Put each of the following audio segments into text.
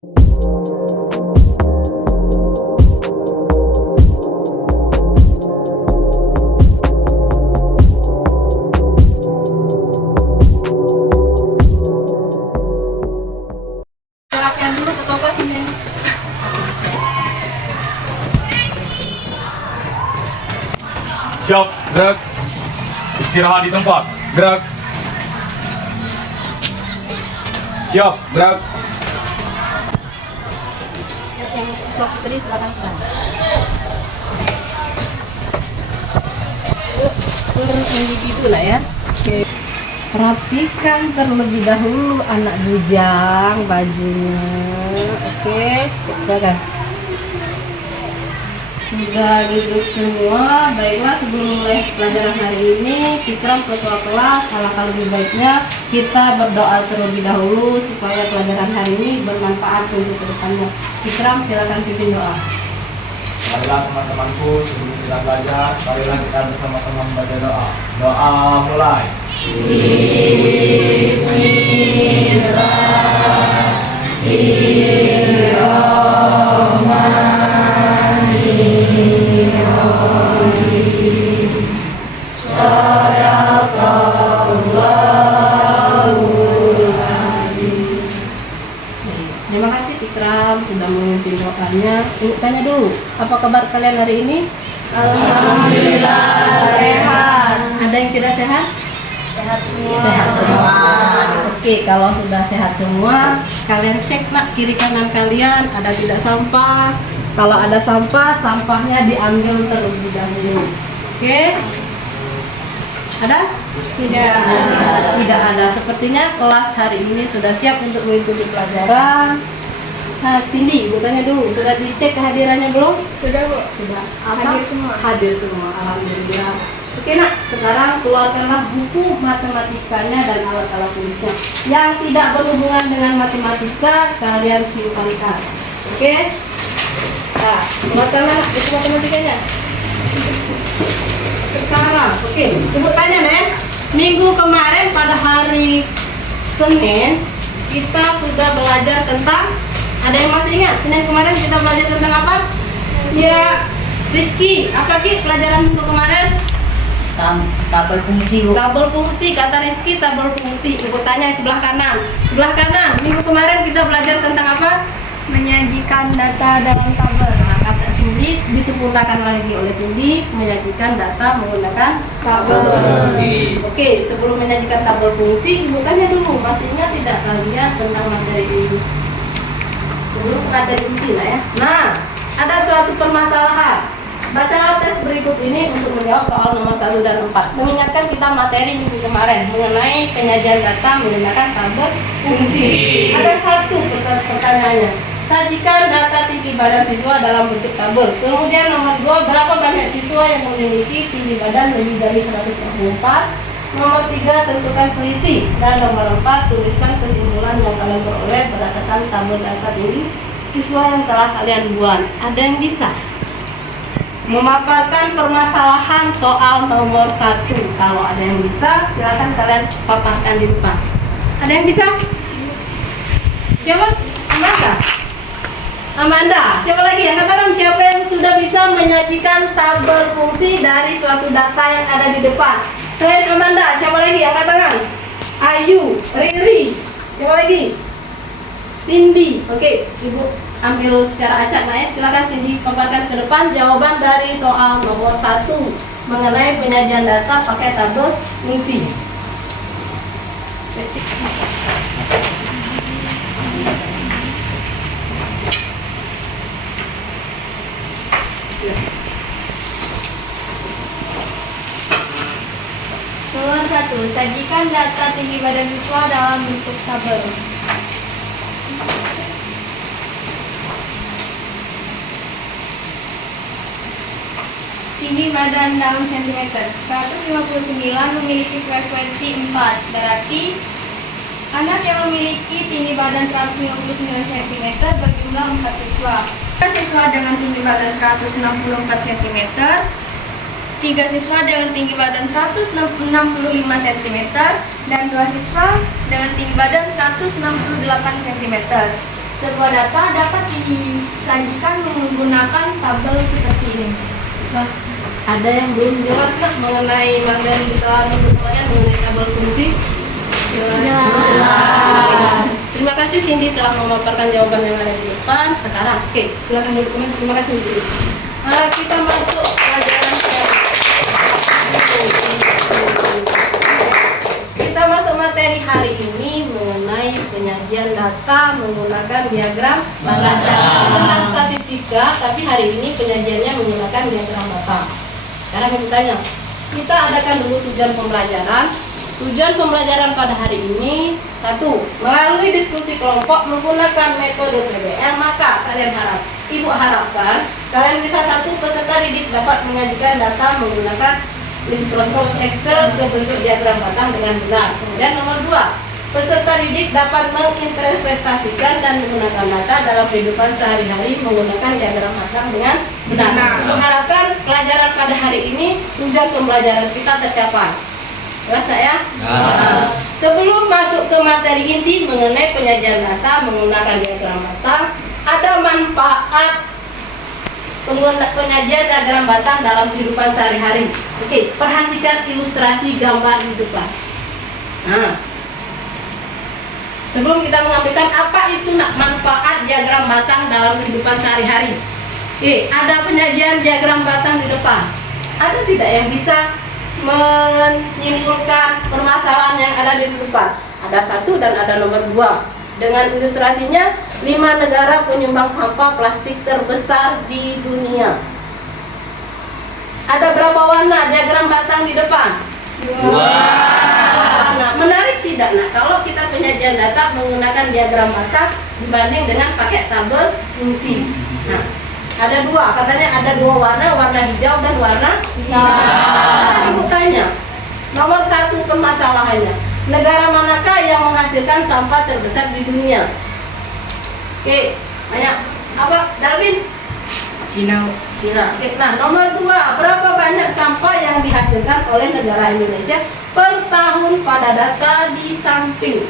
Latihan dulu ketua kelas ini. Siap, gerak. Istirahat di tempat, gerak. Siap, gerak. Yang siswa putri silakan pulang. Turun individu lah ya. Oke. Rapikan terlebih dahulu anak bujang bajunya. Oke, silakan. Sudah duduk semua, baiklah sebelum mulai pelajaran hari ini, Fikram ketua kelas, alangkah lebih baiknya kita berdoa terlebih dahulu supaya pelajaran hari ini bermanfaat untuk kedepannya. Fikram silakan pimpin doa. Marilah teman-temanku, sebelum kita belajar, marilah kita bersama-sama membaca doa. Doa mulai. Terima kasih Fikram sudah memimpin doanya. Tanya dulu, apa kabar kalian hari ini? Alhamdulillah sehat. Ada yang tidak sehat? Sehat semua. Sehat semua. Oke, kalau sudah sehat semua, kalian cek nak kiri kanan kalian ada tidak sampah. Kalau ada sampah, sampahnya diambil terlebih dahulu. Oke? Ada? Tidak. Tidak ada. Sepertinya kelas hari ini sudah siap untuk mengikuti pelajaran. Nah, Cindy, ibu tanya dulu, sudah dicek kehadirannya belum? Sudah, Bu. Sudah. Hadir semua. Hadir semua, alhamdulillah. Oke nak, sekarang keluarkanlah buku matematikanya dan alat-alat tulisnya. Yang tidak berhubungan dengan matematika, kalian simpankan. Oke? Nah, keluarkanlah buku matematikanya. Sekarang, oke. Ibu tanya nih, minggu kemarin pada hari Senin, kita sudah belajar tentang, ada yang masih ingat? Senin kemarin kita belajar tentang apa? Ya, Rizky, apa Ki pelajaran minggu kemarin? Tabel fungsi, Bu. Tabel fungsi, kata Rizky tabel fungsi. Ibu tanya sebelah kanan. Sebelah kanan, minggu kemarin kita belajar tentang apa? Menyajikan data dalam tabel. Nah, kata Cindy disempurnakan lagi oleh Cindy, menyajikan data menggunakan tabel fungsi. Oke, sebelum menyajikan tabel fungsi, ibu tanya dulu, masih ingat tidak kalian tentang materi ini? Sebelum materi inti lah ya. Nah, ada suatu permasalahan. Bacalah tes berikut ini untuk menjawab soal nomor 1 dan 4. Mengingatkan kita materi minggu kemarin mengenai penyajian data menggunakan tabel fungsi. Ada satu pertanyaannya. Sajikan data tinggi badan siswa dalam bentuk tabel. Kemudian nomor 2, berapa banyak siswa yang memiliki tinggi badan lebih dari 164? Nomor 3, tentukan selisih. Dan nomor 4, tuliskan kesimpulan yang kalian peroleh berdasarkan tabel data tinggi siswa yang telah kalian buat. Ada yang bisa memaparkan permasalahan soal nomor 1? Kalau ada yang bisa, silakan kalian paparkan di depan. Ada yang bisa? Siapa? Amanda? Amanda. Siapa lagi? Yang katakan siapa yang sudah bisa menyajikan tabel fungsi dari suatu data yang ada di depan? Selain Amanda, siapa lagi yang katakan? Ayu, Riri. Siapa lagi? Cindy. Oke, Ibu ambil secara acak nah ya. Silakan Cindy paparkan ke depan jawaban dari soal nomor 1 mengenai penyajian data pakai tabel fungsi. Nomor 1, sajikan data tinggi badan siswa dalam bentuk tabel. Tinggi badan dalam sentimeter. 159 memiliki frekuensi 4. Berarti anak yang memiliki tinggi badan 159 cm berjumlah 4 siswa. Siswa dengan tinggi badan 164 cm, 3 siswa dengan tinggi badan 165 cm, dan 2 siswa dengan tinggi badan 168 cm. Sebuah data dapat disajikan menggunakan tabel seperti ini. Nah, ada yang belum jelas nak mengenai materi kita mengenai tabel fungsi? Jelas. Terima kasih Cindy telah memaparkan jawaban yang ada di depan. Sekarang, oke, silakan duduk. Terima kasih Cindy. Kita masuk pelajaran kita masuk materi hari ini mengenai penyajian data menggunakan diagram batang. Tentang statistika, tapi hari ini penyajiannya menggunakan diagram batang. Sekarang ibu tanya, kita adakan dulu tujuan pembelajaran. Tujuan pembelajaran pada hari ini, 1. Melalui diskusi kelompok menggunakan metode PBL, maka ibu harapkan kalian bisa 1. Peserta didik dapat menyajikan data menggunakan Microsoft Excel ke bentuk diagram batang dengan benar. Kemudian nomor 2, peserta didik dapat menginterpretasikan dan menggunakan data dalam kehidupan sehari-hari menggunakan diagram batang dengan benar. Ibu harapkan pelajaran pada hari ini tujuan pembelajaran kita tercapai. Jelas ya? Sebelum masuk ke materi inti mengenai penyajian data menggunakan diagram batang, ada manfaat penyajian diagram batang dalam kehidupan sehari-hari. Oke, perhatikan ilustrasi gambar di depan. Sebelum kita mengambilkan apa itu manfaat diagram batang dalam kehidupan sehari-hari. Oke, ada penyajian diagram batang di depan. Ada tidak yang bisa menyimpulkan permasalahan yang ada di depan? Ada 1 dan ada nomor 2. Dengan ilustrasinya, 5 negara penyumbang sampah plastik terbesar di dunia. Ada berapa warna diagram batang di depan? 2 warna. Menarik tidak? Nah, kalau kita penyajian data menggunakan diagram batang dibanding dengan pakai tabel fungsi. Nah, ada 2, katanya ada 2 warna, warna hijau dan warna hitam. Ibu tanya, nomor 1 permasalahannya, negara manakah yang menghasilkan sampah terbesar di dunia? Oke, banyak. Apa, Darwin? Cina. Oke, nah nomor 2, berapa banyak sampah yang dihasilkan oleh negara Indonesia per tahun pada data di samping?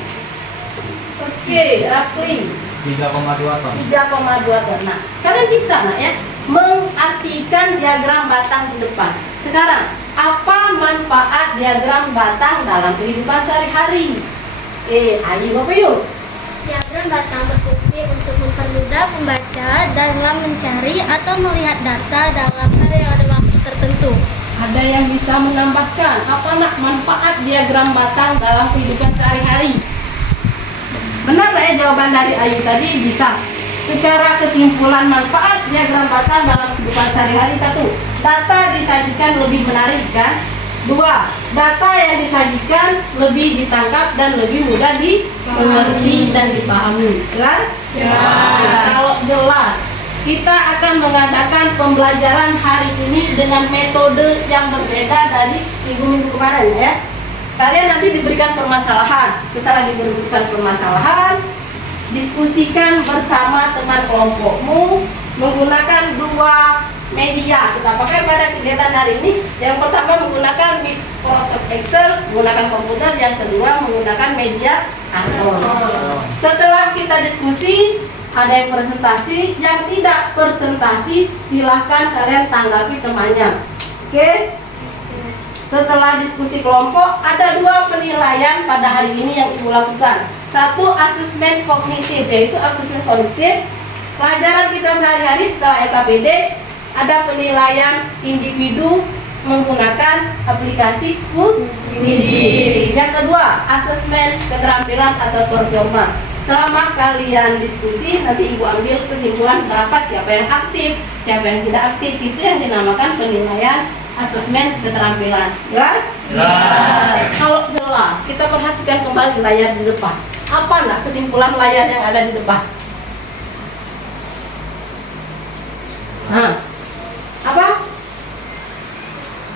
Oke, Rafli. 3,2 ton. 3,2 ton. Nah, kalian bisa ya mengartikan diagram batang di depan. Sekarang, apa manfaat diagram batang dalam kehidupan sehari-hari? Ayo Bapak yuk. Diagram batang berfungsi untuk mempermudah pembaca dalam mencari atau melihat data dalam periode waktu tertentu. Ada yang bisa menambahkan apa nak manfaat diagram batang dalam kehidupan sehari-hari? Benar ya jawaban dari Ayu tadi bisa. Secara kesimpulan manfaat diagram batang dalam kehidupan sehari-hari, 1. Data disajikan lebih menarik kan? 2. Data yang disajikan lebih ditangkap dan lebih mudah dimengerti dan dipahami. Jelas? Jelas. Kalau jelas, kita akan mengadakan pembelajaran hari ini dengan metode yang berbeda dari minggu-minggu kemarin ya. Kalian nanti diberikan permasalahan. Setelah diberikan permasalahan, diskusikan bersama teman kelompokmu menggunakan 2 media kita pakai pada kegiatan hari ini. Yang pertama menggunakan Microsoft Excel, menggunakan komputer. Yang kedua menggunakan media Argon. Setelah kita diskusi, ada yang presentasi, yang tidak presentasi silahkan kalian tanggapi temannya. Oke? Setelah diskusi kelompok, ada 2 penilaian pada hari ini yang ibu lakukan. 1, asesmen kognitif, yaitu asesmen kognitif. Pelajaran kita sehari-hari setelah LKPD, ada penilaian individu menggunakan aplikasi Kudidi. Yang kedua, asesmen keterampilan atau performa. Selama kalian diskusi, nanti ibu ambil kesimpulan berapa siapa yang aktif, siapa yang tidak aktif. Itu yang dinamakan penilaian asesmen keterampilan. Jelas? Jelas. Kalau jelas, kita perhatikan kembali layar di depan. Apa nak kesimpulan layar yang ada di depan? Apa?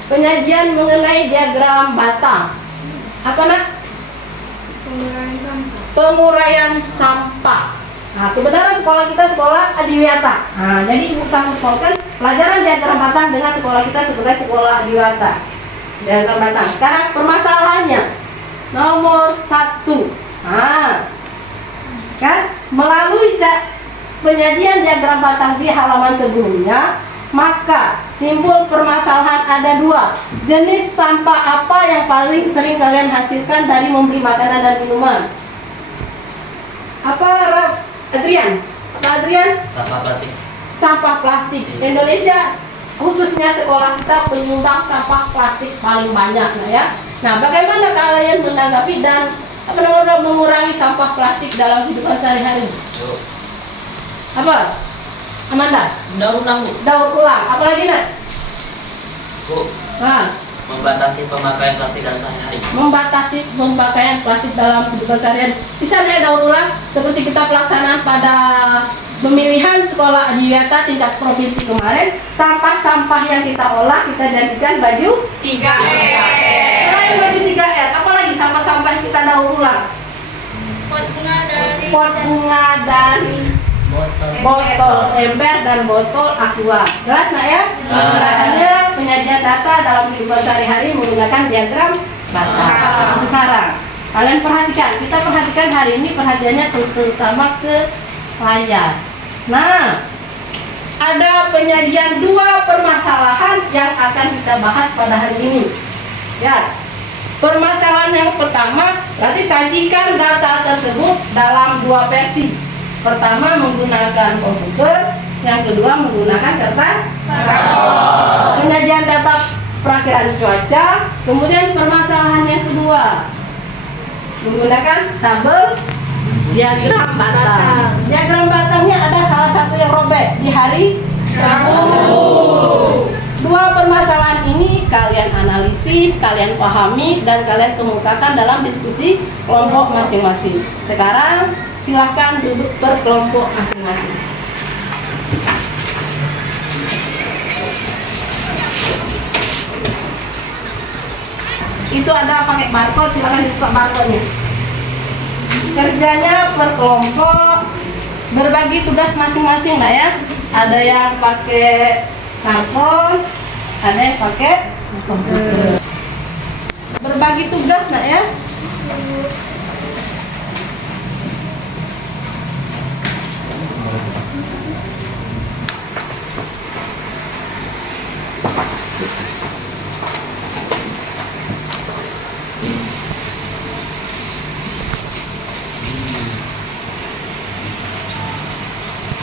Penyajian mengenai diagram batang. Apa nak? Penguraian sampah. Penguraian sampah. Nah, kebenaran sekolah kita sekolah Adiwiyata. Nah, jadi ibu sambungkan pelajaran diagram batang dengan sekolah kita sebagai sekolah Adiwiyata. Diagram batang. Sekarang permasalahannya nomor 1. Nah, kan melalui penyajian diagram batang di halaman sebelumnya, maka timbul permasalahan ada dua. Jenis sampah apa yang paling sering kalian hasilkan dari membeli makanan dan minuman? Apa, Adrian? Apa, Adrian? Sampah plastik. Sampah plastik. Indonesia, khususnya sekolah kita, penyumbang sampah plastik paling banyak, ya. Nah, bagaimana kalian menanggapi dan mengurangi sampah plastik dalam kehidupan sehari-hari? Yuk. Apa? Amanda? Daur ulang, Bu. Daur ulang. Apalagi, Nak? Bu, Nah, membatasi pemakaian plastik dalam sehari-hari. membatasi pemakaian plastik dalam kehidupan sehari-hari. Bisa ya daur ulang seperti kita pelaksanaan pada pemilihan sekolah adiwiyata tingkat provinsi kemarin. Sampah-sampah yang kita olah kita jadikan baju 3R. Selain baju 3R, apalagi sampah-sampah yang kita daur ulang? Pot bunga dari Botol ember dan botol aqua. Jelas, Nak, ya? Makanya penyajian data dalam kehidupan sehari-hari menggunakan diagram batang. Sekarang kalian perhatikan, kita perhatikan hari ini perhatiannya terutama ke layar. Nah, ada penyajian dua permasalahan yang akan kita bahas pada hari ini. Ya, permasalahan yang pertama, berarti sajikan data tersebut dalam dua versi. Pertama menggunakan komputer, yang kedua menggunakan kertas. Penyajian data perakiraan cuaca, kemudian permasalahan yang kedua menggunakan tabel diagram batang. Diagram batangnya ada salah satu yang robek di hari Rabu. Dua permasalahan ini kalian analisis, kalian pahami, dan kalian kemukakan dalam diskusi kelompok masing-masing. Sekarang silahkan duduk per kelompok masing-masing. Itu ada pakai barcode, silahkan dibuka barcode-nya. Kerjanya per kelompok, berbagi tugas masing-masing, lah ya. Ada yang pakai karton, ada yang pakai komputer. Berbagi tugas, nak ya.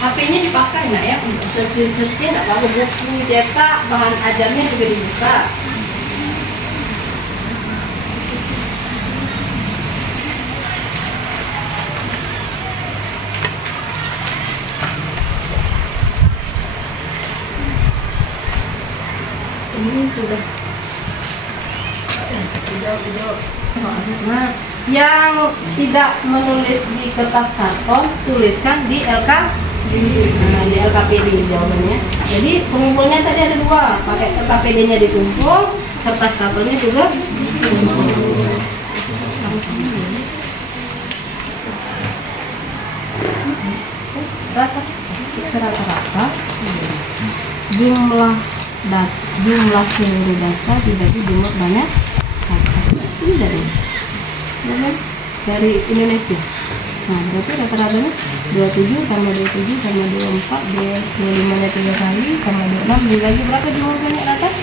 HP-nya dipakai, nak ya, untuk searching-searching, nak bawa buku cetak, bahan ajarnya juga dibuka. Ini sudah soalnya. Yang tidak menulis di kertas karton, tuliskan di di LKPD jawabannya. Jadi pengumpulnya tadi ada dua, pakai LKPD-nya dikumpul, kertas kartonnya juga dikumpul. Rata-rata jumlah seluruh data dibagi jumlah banyak ini dari Indonesia. Nah, berarti rata-ratanya 27 tambah 27 tambah 24, 25 nya 3 kali tambah 26, beli lagi berapa jumlahnya rata?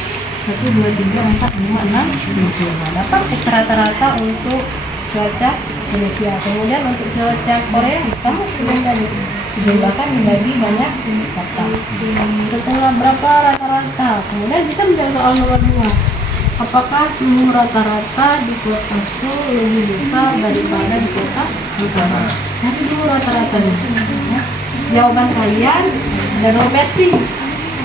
1, 2, 3, 4, 5, 6, 7. Dapat X rata-rata untuk cuaca Indonesia. Kemudian untuk cuaca Korea sama seperti tadi, dijumlahkan dibagi banyak kata. Setelah berapa rata-rata? Kemudian bisa menjawab soal nomor 2. Apakah suhu rata-rata di kota Seoul lebih besar daripada di kota Ankara? Cari dulu rata-ratanya. Ya. Jawaban kalian ada dua versi.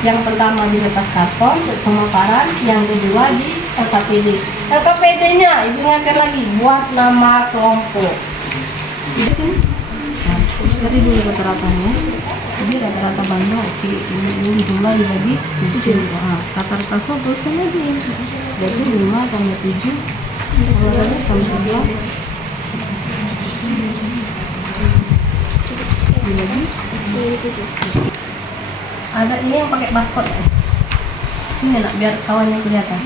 Yang pertama di kertas karton untuk pemaparan, yang kedua di LKPD. LKPD-nya, ibu ingatkan lagi, buat nama kelompok. Di sini. Nah, cari dulu rata-ratanya. Jadi rata-rata Bandung, ini jumlah dibagi 7. Nah, rata-rata Seoul tulisan lagi. Jadi 5 tambah 7 tambah 3 ada ini yang pakai barcode ya? Sini nak biar kawannya kelihatan.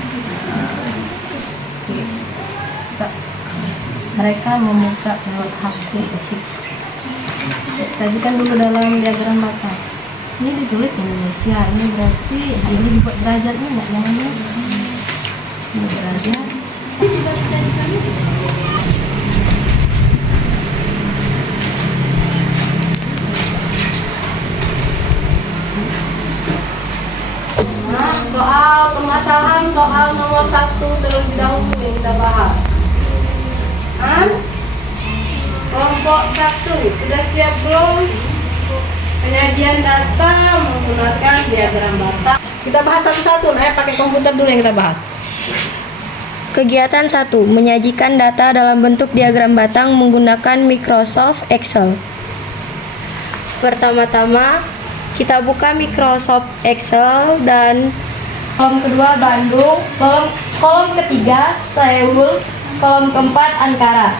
Mereka membuka lewat HP. Sajikan dulu dalam diagram bata. Ini ditulis Indonesia, ini berarti ini dibuat derajatnya nggak namanya? Ini derajat. Tidak bisa dikali. Nah, soal permasalahan soal nomor 1 terlebih dahulu yang kita bahas. Kelompok 1 sudah siap belum? Penyajian data menggunakan diagram bata. Kita bahas satu-satu, nah pakai komputer dulu yang kita bahas. Kegiatan 1. Menyajikan data dalam bentuk diagram batang menggunakan Microsoft Excel. Pertama-tama, kita buka Microsoft Excel dan kolom kedua Bandung, kolom ketiga Seoul, kolom keempat Ankara.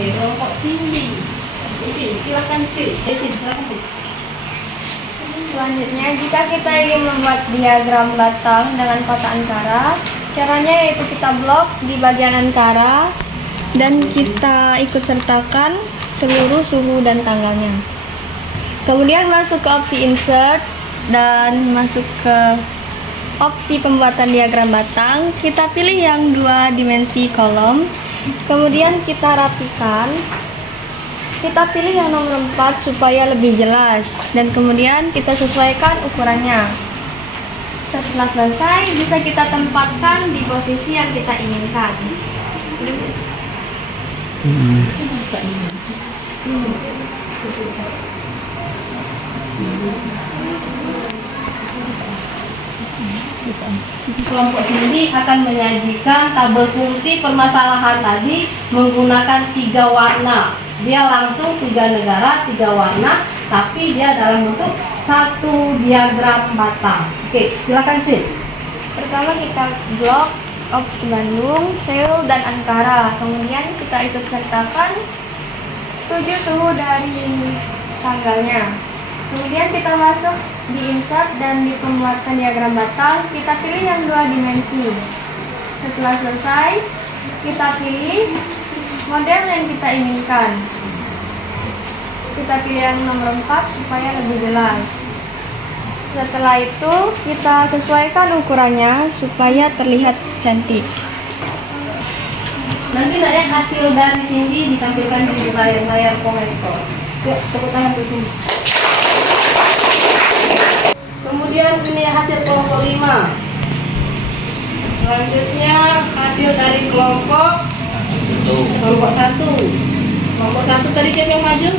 Kelompok Cindy. Silakan Sil. Silakan Sil. Selanjutnya, jika kita ingin membuat diagram batang dengan kota Ankara, caranya yaitu kita blok di bagian Ankara dan kita ikut sertakan seluruh suhu dan tanggalnya. Kemudian masuk ke opsi insert dan masuk ke opsi pembuatan diagram batang. Kita pilih yang 2 dimensi kolom. Kemudian kita rapikan. Kita pilih yang nomor 4 supaya lebih jelas dan kemudian kita sesuaikan ukurannya. Setelah selesai, bisa kita tempatkan di posisi yang kita inginkan. Kelompok Cindy akan menyajikan tabel fungsi permasalahan tadi menggunakan 3 warna. Dia langsung 3 negara, 3 warna, tapi dia dalam bentuk satu diagram batang. Oke, silakan Sil. Pertama kita blok opsi Bandung, Seoul, dan Ankara. Kemudian kita ikut sertakan 7 suhu dari tanggalnya. Kemudian kita masuk di insert dan di pembuatan diagram batang, kita pilih yang 2 dimensi. Setelah selesai, kita pilih model yang kita inginkan. Kita pilih yang nomor 4 supaya lebih jelas. Setelah itu, kita sesuaikan ukurannya supaya terlihat cantik. Nanti ya hasil dari Cindy ditampilkan di layar proyektor. Yuk, tepuk tangan untuk Cindy. Kemudian ini hasil kelompok 5. Selanjutnya hasil dari kelompok 1. Kelompok 1 tadi siapa yang maju?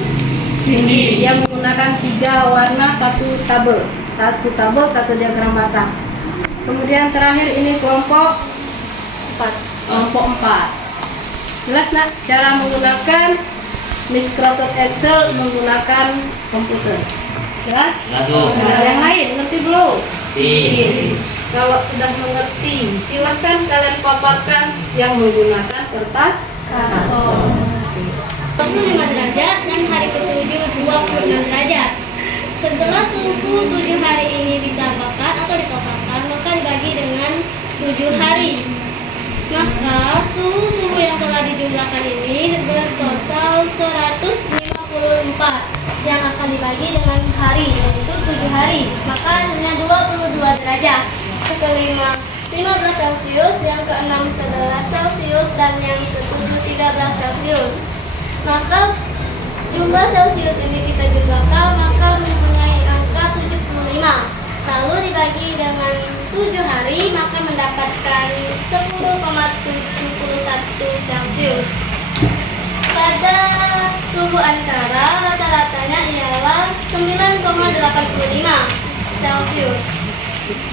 Cindy. Dia menggunakan 3 warna, 1 tabel. 1 tabel, 1 diagram batang. Kemudian terakhir ini kelompok 4. Kelompok 4. Jelas nak cara menggunakan Microsoft Excel menggunakan komputer. Jelas? Nah, yang lain ngerti belum? Kalau sudah mengerti, silakan kalian paparkan yang menggunakan kertas karton. 25 derajat dan hari ke-7 26 derajat. Setelah suhu 7 hari ini ditambahkan atau ditotalkan, maka dibagi dengan 7 hari. Maka suhu yang telah dijumlahkan ini bertotal 154 yang akan dibagi dengan hari, yaitu 7 hari. Maka hasilnya 22 derajat. Yang kelima 15 Celcius, yang keenam 11 Celcius, dan yang ketujuh 13 Celcius. Maka jumlah Celcius ini kita jumlahkan, maka mempunyai angka 75. Lalu dibagi dengan 7 hari, maka mendapatkan 10,71 Celcius. Pada suhu Ankara, rata-ratanya ialah 9,85 Celcius.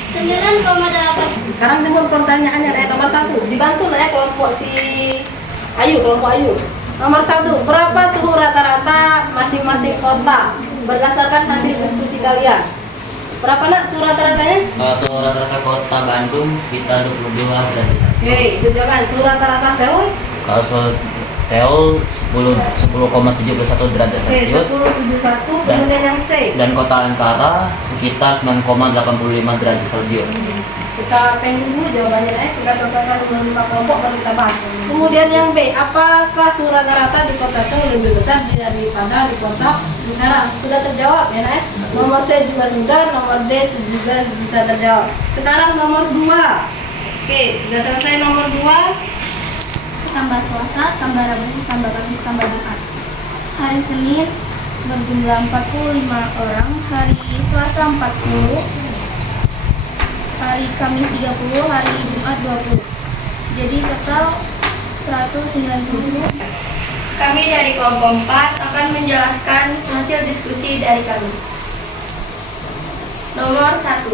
9,8. Sekarang tunggu pertanyaannya nomor 1. Dibantu lah ya kelompok si Ayu, kelompok Ayu. Nomor 1, berapa suhu rata-rata masing-masing kota berdasarkan hasil diskusi kalian? Berapa nak suhu rata-ratanya? Kalau suhu rata-rata kota Bandung sekitar 22 derajat Celcius. Oke, itu jangan. Suhu rata-rata Seoul? Kalau suhu Seoul 10,71 derajat Oke, Celcius. 10,71. Kemudian yang C. Dan kota Ankara sekitar 9,85 derajat Celcius. Kita pending dulu jawabannya, kita selesaikan dulu 5 kelompok baru kita bahas. Kemudian yang B, apakah suhu rata-rata di kota Seoul lebih besar daripada di kota Cikarang? Sudah terjawab ya, Nek? Nomor C juga sudah, nomor D juga bisa terjawab. Sekarang nomor 2. Oke, sudah selesai nomor 2. Tambah Selasa, tambah Rabu, tambah Kamis, tambah Jumat. Hari Senin berjumlah 45 orang, hari Selasa 40, hari Kamis 30, hari Jumat 20. Jadi total 197. Kami dari kelompok 4 akan menjelaskan hasil diskusi dari kami. Nomor 1.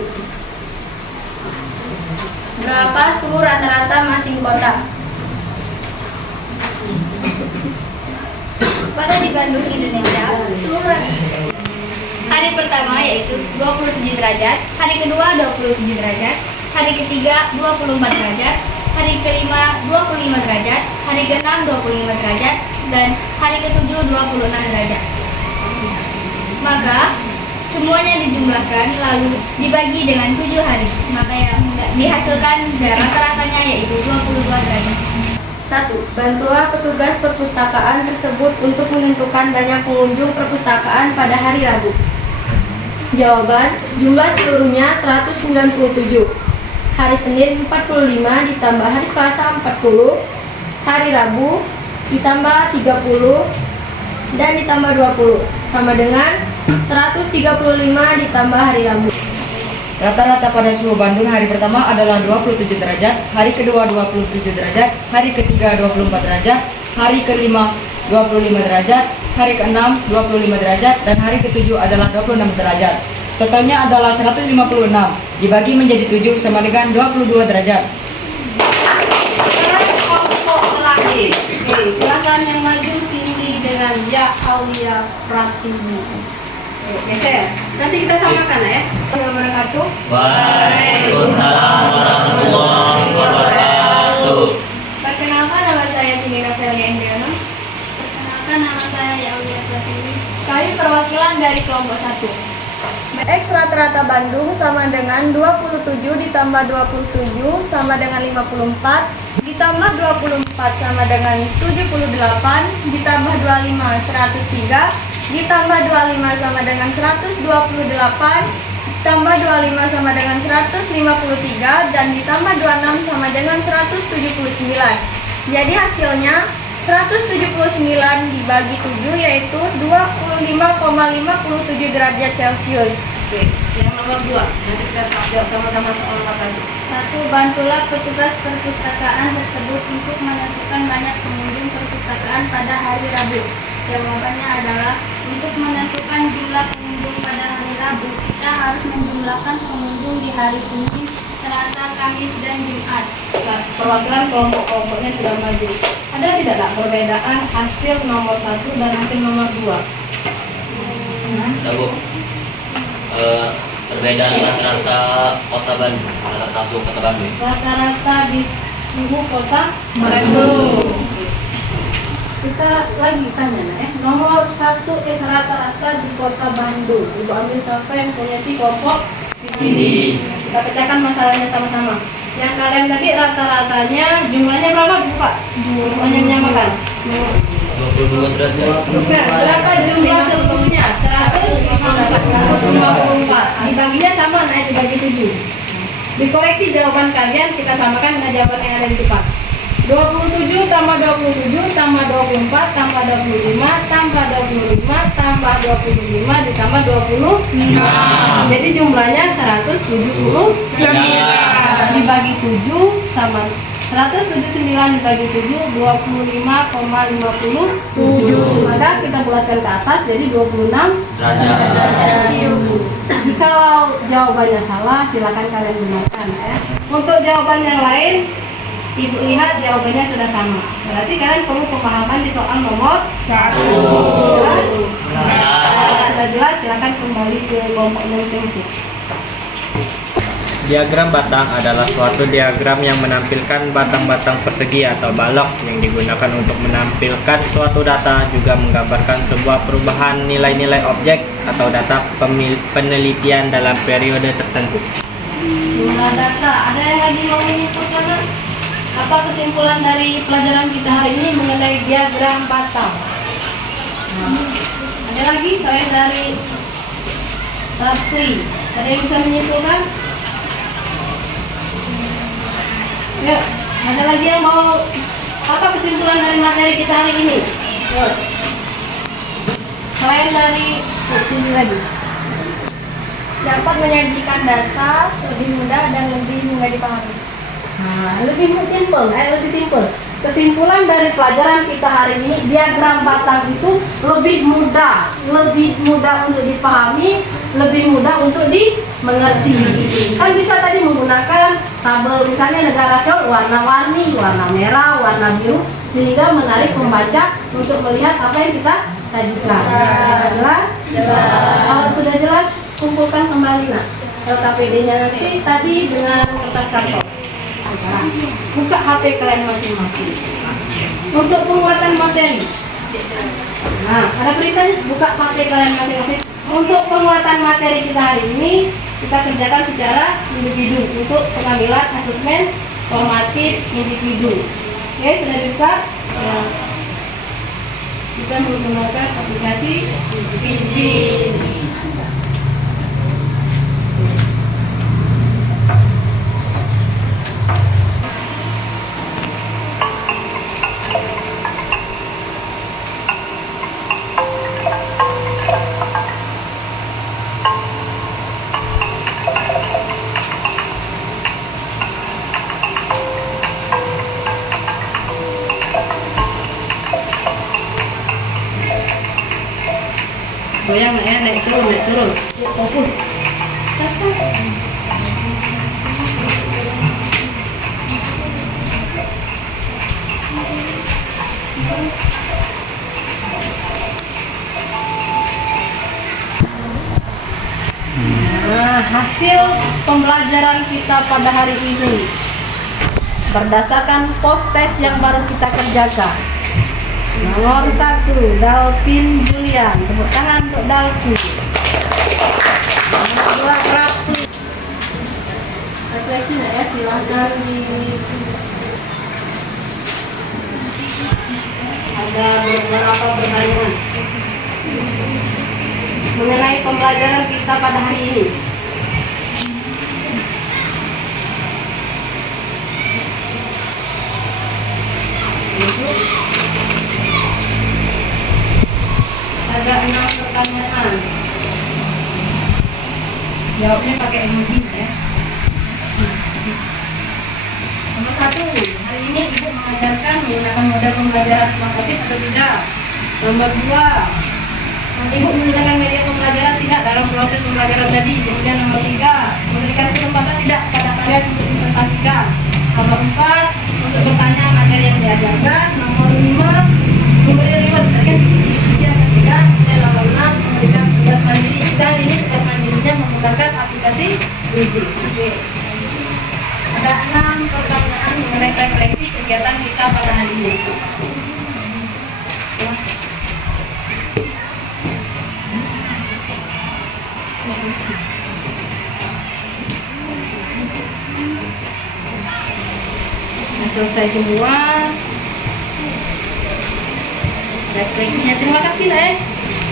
Berapa suhu rata-rata masing kota? Pada di Bandung, Indonesia, suhu hari pertama yaitu 27 derajat, hari kedua 27 derajat, hari ketiga 24 derajat, hari kelima 25 derajat, hari keenam 25 derajat, dan hari ketujuh 26 derajat. Maka semuanya dijumlahkan lalu dibagi dengan 7 hari, maka yang dihasilkan rata-ratanya yaitu 22 derajat. 1. Bantulah petugas perpustakaan tersebut untuk menentukan banyak pengunjung perpustakaan pada hari Rabu. Jawaban, jumlah seluruhnya 197. Hari Senin 45 ditambah hari Selasa 40, hari Rabu ditambah 30 dan ditambah 20 sama dengan 135 ditambah hari Rabu. Rata-rata pada suhu Bandung hari pertama adalah 27 derajat, hari kedua 27 derajat, hari ketiga 24 derajat, hari kelima 25 derajat, hari keenam 25 derajat, dan hari ketujuh adalah 26 derajat. Totalnya adalah 156, dibagi menjadi 7 sama dengan 22 derajat. Sekarang kelompok terakhir. Oke, silakan yang maju Cindy dengan Ya Aulia Pratiwi. Geser. Nanti kita samakan ya. Wabarakatuh. Waalaikumsalam warahmatullahi wabarakatuh. Perkenalkan, nama saya Cindy Rafaelia Indriana. Perkenalkan, nama saya Yaulia Pratiwi. Kami perwakilan dari kelompok 1. X rata-rata Bandung sama dengan 27 ditambah 27 sama dengan 54, ditambah 24 sama dengan 78, ditambah 25 103, ditambah 25 sama dengan 128, ditambah 25 sama dengan 153, dan ditambah 26 sama dengan 179. Jadi hasilnya 179 dibagi 7 yaitu 25,57 derajat Celcius. Oke, yang nomor 2. Nanti kita jawab sama-sama soal nomor 1. 1. Bantulah petugas perpustakaan tersebut untuk menentukan banyak pengunjung perpustakaan pada hari Rabu. Jawabannya adalah untuk menentukan jumlah pengunjung pada hari Rabu, kita harus menjumlahkan pengunjung di hari Senin, Selasa, Kamis, dan Jumat. Perwakilan kelompok-kelompoknya sudah maju. Ada tidak perbedaan hasil nomor 1 dan hasil nomor 2? Bu, perbedaan rata-rata kota Bandung, rata-rata suhu kota Bandung. Rata-rata di suhu kota Bandung. Kita lagi tanya nomor 1 rata-rata di kota Bandung. Ibu ambil contoh yang punya si kelompok Ini kita pecahkan masalahnya sama-sama. Yang kalian tadi rata-ratanya jumlahnya berapa Bu Pak? Jumlahnya menyamakan. 22 derajat. Bukan, berapa jumlah seluruhnya? 154. Dibaginya sama, naik dibagi 7. Dikoreksi jawaban kalian, kita samakan dengan jawaban yang ada di depan. 27 tambah 27 tambah 24 tambah 25 tambah 25 tambah 25 ditambah 20. Jadi jumlahnya 179. Dibagi 7 sama 179 dibagi 7 25,57. Maka kita bulatkan ke atas jadi 26 derajat. Kalau jawabannya salah silakan kalian gunakan ya. Untuk jawaban yang lain Ibu lihat jawabannya sudah sama. Berarti kalian perlu pemahaman di soal nomor 1. Jelas? Sudah jelas, silakan kembali ke kelompoknya masing-masing. Diagram batang adalah suatu diagram yang menampilkan batang-batang persegi atau balok yang digunakan untuk menampilkan suatu data, juga menggambarkan sebuah perubahan nilai-nilai objek atau data penelitian dalam periode tertentu. Jumlah data. Ada yang lagi mau menyimpulkan? Apa kesimpulan dari pelajaran kita hari ini mengenai diagram batang? Ada lagi selain dari Rafli? Ada yang bisa menyimpulkan? Yuk, ada lagi yang mau apa kesimpulan dari materi kita hari ini? Yuk. Selain dari sini lagi. Dapat menyajikan data lebih mudah dan lebih mudah dipahami. Nah, lebih simpel. Kesimpulan dari pelajaran kita hari ini, diagram batang itu lebih mudah untuk dipahami, lebih mudah untuk dimengerti. Kan bisa tadi menggunakan tabel misalnya negara Seoul warna-warni, warna merah, warna biru, sehingga menarik pembaca untuk melihat apa yang kita sajikan. Jelas? Kalau sudah jelas, kumpulkan kembali nak LKPD-nya nanti tadi dengan kertas karton. Sekarang buka HP kalian masing-masing untuk penguatan materi. Nah, ada beritanya, buka HP kalian masing-masing. Untuk penguatan materi kita hari ini, kita kerjakan secara individu untuk pengambilan asesmen formatif individu. Oke, sudah dibuka? Ya. Kita menggunakan aplikasi Visip. Goyang ya, naik turun. Fokus. Nah, hasil pembelajaran kita pada hari ini berdasarkan post test yang baru kita kerjakan. Nomor 1, Dalvin Julian. Tepuk tangan untuk Dalvin. Nomor 2, Rafli. Refleksi ya, silakan. Ada beberapa pertanyaan mengenai pembelajaran kita pada hari ini. Ada 6 pertanyaan. Jawabnya pakai emoji ya. Nomor 1, hari ini Ibu mengajarkan menggunakan model pembelajaran formatif atau tidak? Nomor 2, Ibu menggunakan media pembelajaran tidak dalam proses pembelajaran tadi? Kemudian nomor 3, memberikan kesempatan tidak kepada kalian untuk disertasikan? Nomor 4, untuk bertanya materi yang diajarkan? Nomor 5, memberi reward terkait ujian atau tidak? Dan nomor 6, memberikan tugas mandiri. Kita hari ini tugas mandirinya menggunakan aplikasi Visip. Oke. Ada 6 pertanyaan mengenai refleksi kegiatan kita pada hari ini. Nah, selesai semua refleksinya. Terima kasih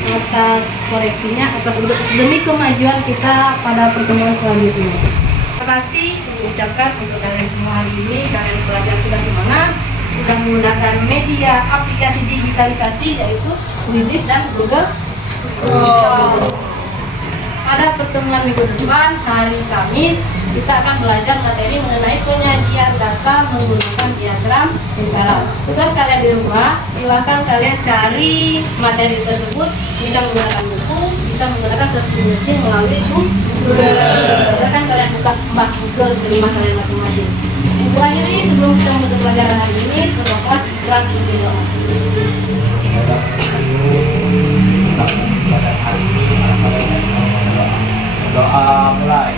atas koreksinya, atas demi kemajuan kita pada pertemuan selanjutnya. Terima kasih mengucapkan untuk kalian semua hari ini. Kalian belajar sudah semangat, sudah menggunakan media aplikasi digitalisasi yaitu Visip dan Google. Pada pertemuan minggu depan hari Kamis kita akan belajar materi mengenai penyajian data menggunakan diagram lingkaran. Tugas kalian di rumah, silakan kalian cari materi tersebut, bisa menggunakan buku, bisa menggunakan search engine melalui Google. Silakan kalian buka Mbak Google di rumah kalian masing-masing. Untuk akhiri sebelum kita menutup pelajaran hari ini, ketua kelas Iqran Ibnu Doa. Doa mulai.